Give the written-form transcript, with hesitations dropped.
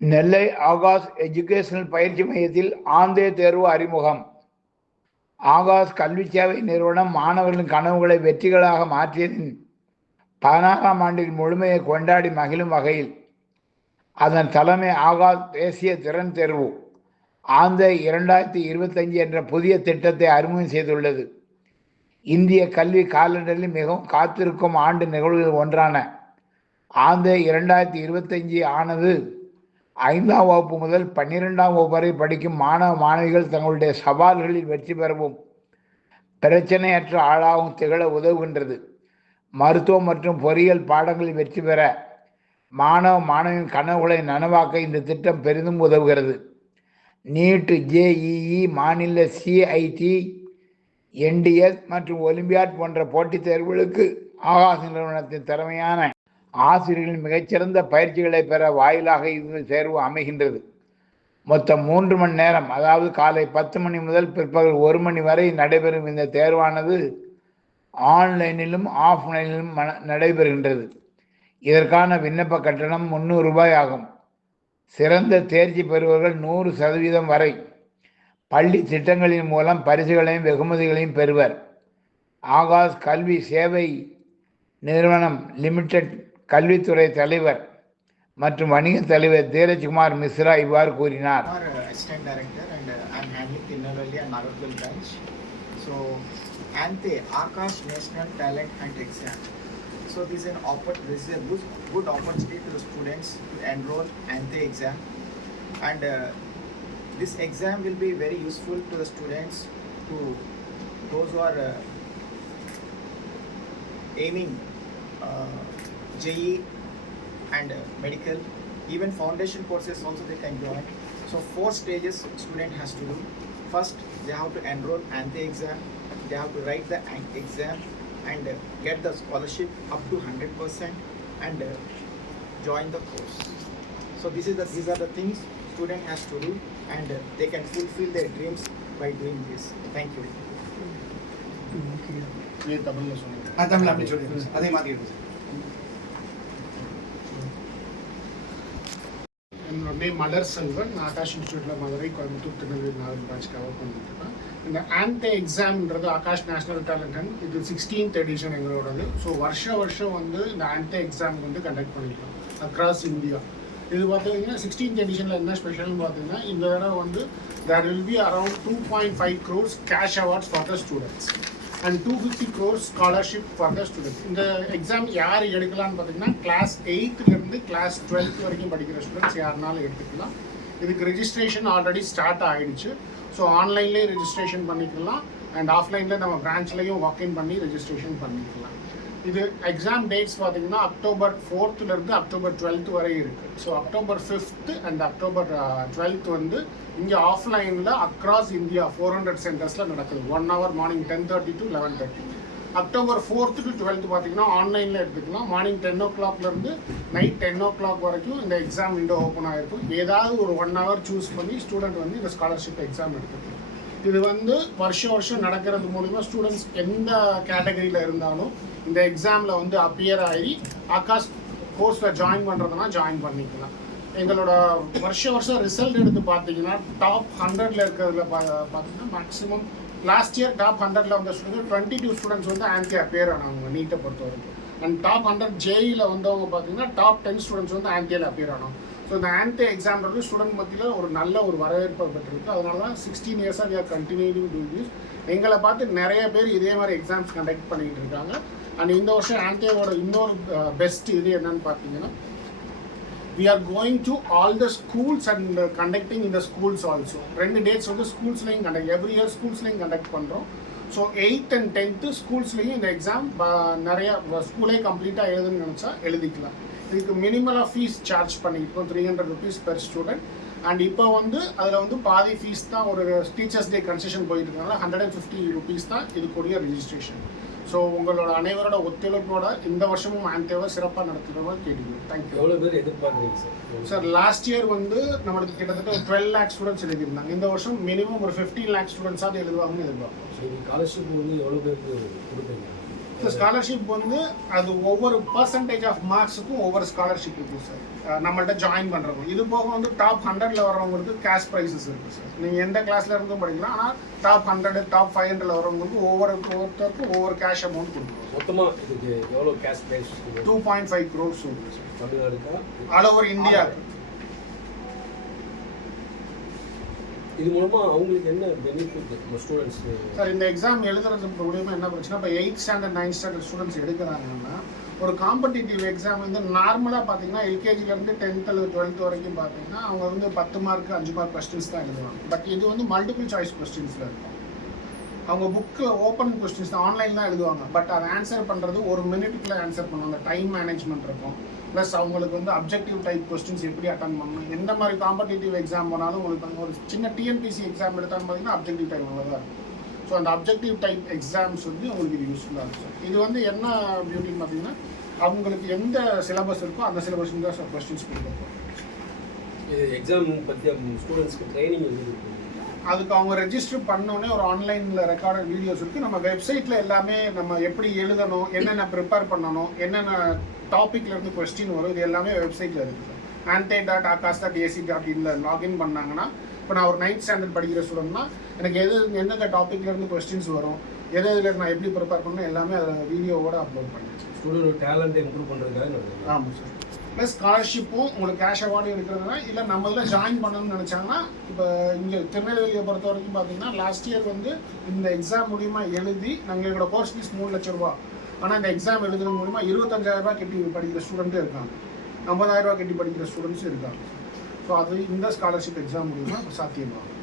நெல்லை Akash educational பயிற்சி மையத்தில் ஆந்தே தேர்வு அறிமுகம். ஆகாஷ் கல்வி சேவை நிறுவனம் மாணவர்களின் கனவுகளை வெற்றிகளாக மாற்றியதின் 16ஆம் ஆண்டின் முழுமையை கொண்டாடி மகிழும் வகையில் அதன் தலைமை ஆகாஷ் தேசிய திறன் தேர்வு ஆந்தே 2025 என்ற புதிய திட்டத்தை அறிமுகம் செய்துள்ளது. இந்திய கல்வி காலண்டரில் மிகவும் காத்திருக்கும் ஆண்டு நிகழ்வுகள் ஒன்றான ஆந்தே 2025 ஆனது 5ஆம் வகுப்பு முதல் 12ஆம் வகுப்பு வரை படிக்கும் மாணவ மாணவிகள் தங்களுடைய சவால்களில் வெற்றி பெறவும் பிரச்சனையற்ற ஆளாகவும் திகழ உதவுகின்றது. மருத்துவம் மற்றும் பொறியியல் பாடங்களில் வெற்றி பெற மாணவ மாணவியின் கனவுகளை நனவாக்க இந்த திட்டம் பெரிதும் உதவுகிறது. நீட், ஜேஇஇ, மாநில சிஐடி, என்டிஎஸ் மற்றும் ஒலிம்பியாட் போன்ற போட்டித் தேர்வுகளுக்கு ஆகாஷ் நிறுவனத்தின் திறமையான ஆசிரியர்களின் மிகச்சிறந்த பயிற்சிகளை பெற வாயிலாக இந்த தேர்வு அமைகின்றது. மொத்தம் 3 மணி நேரம், அதாவது காலை 10 மணி முதல் பிற்பகல் 1 மணி வரை நடைபெறும் இந்த தேர்வானது ஆன்லைனிலும் ஆஃப்லைனிலும் நடைபெறுகின்றது. இதற்கான விண்ணப்ப கட்டணம் 300 ரூபாய் ஆகும். சிறந்த தேர்ச்சி பெறுபவர்கள் 100% வரை பள்ளி திட்டங்களின் மூலம் பரிசுகளையும் வெகுமதிகளையும் பெறுவர். ஆகாஷ் கல்வி சேவை நிறுவனம் லிமிடெட் கல்வித்துறை தலைவர் மற்றும் வணிக தலைவர் தீரஜ்குமார் மிஸ்ரா இவ்வாறு கூறினார். Assistant Director and I'm handling Tirunelveli and Nagarjul branch. So ANTE Akash National Talent Hunt Exam. So this is a good opportunity to the students to enroll ANTE exam, and this exam will be very useful to the students, to those who are aiming JEE and medical, even foundation courses also they can join. So 4 stages student has to do. First, they have to enroll ANTE exam, they have to write the exam and get the scholarship up to 100% and join the course. So these are the things student has to do, and they can fulfill their dreams by doing this. Thank you. என்னோட name மலர் செல்வன். நான் ஆகாஷ் இன்ஸ்டியூட்டில் Madurai, Coimbatore, Tirunelveli 4 branch cover பண்ணிட்டுருக்கேன். இந்த ஆன்டே எக்ஸாம்ன்றது Akash national talent hunt, இது 16th edition எங்களோடது. So வருஷம் வந்து இந்த ஆன்டே exam வந்து கண்டக்ட் பண்ணிக்கலாம் அக்ராஸ் இந்தியா. இது பார்த்தீங்கன்னா 16th எடிஷனில் என்ன ஸ்பெஷல்னு பார்த்தீங்கன்னா, இந்த தடவை வந்து there will be around 2.5 crores cash awards for the students and 250 crores scholarship for the students. இந்த எக்ஸாம் யார் எடுக்கலாம்னு பார்த்தீங்கன்னா, கிளாஸ் 8லேருந்து கிளாஸ் 12th வரைக்கும் படிக்கிற ஸ்டூடெண்ட்ஸ் யாருனாலும் எடுத்துக்கலாம். இதுக்கு ரெஜிஸ்ட்ரேஷன் ஆல்ரெடி ஸ்டார்ட் ஆகிடுச்சு. ஸோ ஆன்லைன்லேயே ரெஜிஸ்ட்ரேஷன் பண்ணிக்கலாம் அண்ட் ஆஃப்லைனில் நம்ம பிரான்ச்லேயும் வாக்இன் பண்ணி ரெஜிஸ்ட்ரேஷன் பண்ணிக்கலாம். இது எக்ஸாம் டேட்ஸ் பார்த்தீங்கன்னா October 4th October 12th வரை இருக்குது. So October 5th and October 12th வந்து இங்கே ஆஃப்லைனில் அக்ராஸ் இந்தியா 400 சென்டர்ஸில் நடக்குது. 1 hour morning 10:30 to 11:30. October 4th to 12th பார்த்தீங்கன்னா ஆன்லைனில் எடுத்துக்கலாம். மார்னிங் 10 o'clockலேருந்து நைட் 10 o'clock வரைக்கும் இந்த எக்ஸாம் விண்டோ ஓப்பன் ஆகிருக்கும். ஏதாவது ஒரு 1 hour சூஸ் பண்ணி ஸ்டூடெண்ட் வந்து இந்த ஸ்காலர்ஷிப் எக்ஸாம் எடுத்துக்கலாம். இது வந்து வருஷம் நடக்கிறது மூலிமா ஸ்டூடெண்ட்ஸ் எந்த கேட்டகரியில் இருந்தாலும் இந்த எக்ஸாமில் வந்து அப்பியர் ஆகி ஆகாஷ் கோர்ஸில் ஜாயின் பண்ணுறதுனா ஜாயின் பண்ணிக்கலாம். எங்களோட வருஷம் ரிசல்ட் எடுத்து பார்த்தீங்கன்னா டாப் 100ல் இருக்கிறதுல பார்த்தீங்கன்னா மேக்ஸிமம் லாஸ்ட் இயர் டாப் 100ல் வந்த ஸ்டூடெண்ட் 22 ஸ்டூடெண்ட்ஸ் வந்து ஆன்டே அப்பியர் ஆனவங்க நீட்டை பொறுத்த வரைக்கும். அண்ட் டாப் 100 ஜேஇயில் வந்தவங்க பார்த்தீங்கன்னா டாப் 10 ஸ்டூடெண்ட்ஸ் வந்து ஆன்டேல அப்பியர் ஆனவங்க. ஸோ இந்த ஆன்டே எக்ஸாம்ன்றது ஸ்டூடெண்ட் மத்தியில் ஒரு நல்ல ஒரு வரவேற்பை பெற்றிருக்கு. அதனால தான் 16 years we are continuing to do this. எங்களை பார்த்து நிறைய பேர் இதே மாதிரி எக்ஸாம்ஸ் கண்டக்ட் பண்ணிகிட்டு இருக்காங்க. அண்ட் இந்த வருஷம் ஆன்டேவோட இன்னொரு பெஸ்ட் இது என்னன்னு பார்த்தீங்கன்னா, we are going to all the schools and conducting in the schools also. 2 dates வந்து ஸ்கூல்ஸ்லையும் கண்டக்ட், எவ்ரி இயர் ஸ்கூல்ஸ்லையும் கண்டக்ட் பண்ணுறோம். ஸோ 8th and 10th ஸ்கூல்ஸ்லையும் இந்த எக்ஸாம் நிறையா ஸ்கூலே கம்ப்ளீட்டாக எழுதுன்னு நினச்சா எழுதிக்கலாம். இதுக்கு மினிமலாக ஃபீஸ் சார்ஜ் பண்ணியிருக்கோம், 300 rupees பெர் ஸ்டூடெண்ட். அண்ட் இப்போ வந்து அதில் வந்து பாதி ஃபீஸ் தான், ஒரு டீச்சர்ஸ் டே கன்செஷன் போயிட்டு இருக்கனால 150 rupees தான் இதுக்குரிய ரெஜிஸ்ட்ரேஷன். ஸோ உங்களோட அனைவரோட ஒத்துழைப்போட இந்த வருஷமும் ஆன்டேவை சிறப்பாக நடத்துகிறவங்க கேட்டுக்கிறோம். தேங்க்யூ. எவ்வளோ பேர் எதிர்பார்க்குறீங்க சார்? சார் லாஸ்ட் இயர் வந்து நம்மளுக்கு கிட்டத்தட்ட 12 lakh ஸ்டூடெண்ட்ஸ் எழுதியிருந்தாங்க. இந்த வருஷம் மினிமம் ஒரு 15 lakh ஸ்டூடெண்ட்ஸாவது எழுதுவாங்கன்னு எதிர்பார்ப்போம். ஸ்காலர்ஷிப் வந்து எவ்வளோ பேருக்கு கொடுப்பீங்க? ஸோ ஸ்காலர்ஷிப் வந்து அது ஒவ்வொரு பர்சன்டேஜ் ஆஃப் மார்க்ஸுக்கும் ஒவ்வொரு ஸ்காலர்ஷிப் இருக்கும் சார் நம்மள்ட்ட ஜாயின் பண்ணுறவங்க. இது போக வந்து டாப் 100ல் வர்றவங்களுக்கு கேஷ் ப்ரைஸஸ் இருக்குது சார். நீங்கள் எந்த கிளாஸில் இருந்தும் படிக்கலாம். ஆனால் டாப் 100 டாப் 500ல் வர்றவங்களுக்கு ஒவ்வொருத்தருக்கும் ஒவ்வொரு கேஷ் அமௌண்ட் கொடுக்குறோம். மொத்தமாக இதுக்கு எவ்வளோ கேஷ் ப்ரைஸ்? 2.5 crores இருக்குது சார். தமிழ்நாடுக்கா? All over India. இது மூலமாக அவங்களுக்கு என்ன பெனிஃபிட் ஸ்டூடெண்ட்ஸ்? சார் இந்த எக்ஸாம் எழுதுறது மூலியமாக என்ன பிரச்சனை, இப்போ 8th standard 9th standard students எடுக்கிறாங்கன்னா ஒரு காம்படிட்டிவ் எக்ஸாம் வந்து நார்மலாக பார்த்தீங்கன்னா எல்கேஜிலேருந்து 10th அல்லது 12th வரைக்கும் பார்த்தீங்கன்னா அவங்க வந்து 10 மார்க் 5 மார்க் கொஸ்டின்ஸ் தான் எழுதுவாங்க. பட் இது வந்து மல்டிபிள் சாய்ஸ் கொஸ்டின்ஸில் இருக்கும். அவங்க புக்கில் ஓப்பன் கொஸ்டின்ஸ் தான் ஆன்லைன் தான் எழுதுவாங்க. பட் அதை ஆன்சர் பண்ணுறது ஒரு மினிட்டுக்குள்ளே ஆன்சர் பண்ணுவாங்க. டைம் மேனேஜ்மெண்ட் இருக்கும். ப்ளஸ் அவங்களுக்கு வந்து அப்ஜெக்டிவ் டைப் கொஸ்டின்ஸ் எப்படி அட்டன் பண்ணணும், எந்த மாதிரி காம்படிட்டிவ் எக்ஸாம் போனாலும் உங்களுக்கு ஒரு சின்ன டிஎன்பிசி எக்ஸாம் எடுத்தாலும் பார்த்தீங்கன்னா அப்ஜெக்டிவ் டைப் தான் இருக்கும். ஸோ அந்த அப்ஜெக்டிவ் டைப் எக்ஸாம்ஸ் வந்து உங்களுக்கு இது யூஸ்ஃபுல்லாக இருக்கும். இது வந்து என்ன பியூட்டின்னு பார்த்தீங்கன்னா அவங்களுக்கு எந்த சிலபஸ் இருக்கோ அந்த சிலபஸ் தான் கொஸ்டின்ஸ் கொடுக்கும். இது எக்ஸாம் பற்றி ஸ்டூடெண்ட்ஸ்க்கு ட்ரைனிங் வந்து அதுக்கு அவங்க ரெஜிஸ்டர் பண்ணோடனே ஒரு ஆன்லைனில் ரெக்கார்டட் வீடியோஸ் இருக்குது. நம்ம வெப்சைட்டில் எல்லாமே நம்ம எப்படி எழுதணும், என்னென்ன ப்ரிப்பேர் பண்ணணும், என்னென்ன டாப்பிக்லேருந்து கொஸ்டின் வரும், இது எல்லாமே வெப்சைட்டில் இருக்குது சார். ante.akash.ac.in லாகின் பண்ணாங்கன்னா இப்போ நான் ஒரு 9th ஸ்டாண்டர்ட் படிக்கிற ஸ்டூடெண்ட்னா எனக்கு எந்தெந்த டாப்பிக்லேருந்து கொஸ்டின்ஸ் வரும், இதில் நான் எப்படி ப்ரிப்பேர் பண்ணணும் எல்லாமே அதில் வீடியோவோட அப்லோட் பண்ணிடுறேன். ஸ்டூடெண்ட் டேலண்ட்டை இம்ப்ரூவ் பண்ணுறதுக்காக. ஆமாம் சார். ப்ளஸ் ஸ்காலர்ஷிப்பும் உங்களுக்கு கேஷ் அவார்டு எடுக்கிறதுனா இல்லை நம்ம இதில் ஜாயின் பண்ணணும்னு நினச்சாங்கன்னா இப்போ இங்கே திருநெல்வேலியை பொறுத்த வரைக்கும் பார்த்தீங்கன்னா லாஸ்ட் இயர் வந்து இந்த எக்ஸாம் மூலிமா எழுதி நாங்கள் எங்களோட கோர்ஸ் ஃபீஸ் 3 லட்ச ரூபா. ஆனால் இந்த எக்ஸாம் எழுதுறது மூலிமா 25,000 கட்டி படிக்கிற ஸ்டூடெண்ட்டும் இருக்காங்க, 50,000 கட்டி படிக்கிற ஸ்டூடெண்ட்ஸும் இருக்காங்க. ஸோ அது இந்த ஸ்காலர்ஷிப் எக்ஸாம் மூலிமா சாத்தியமாகும்.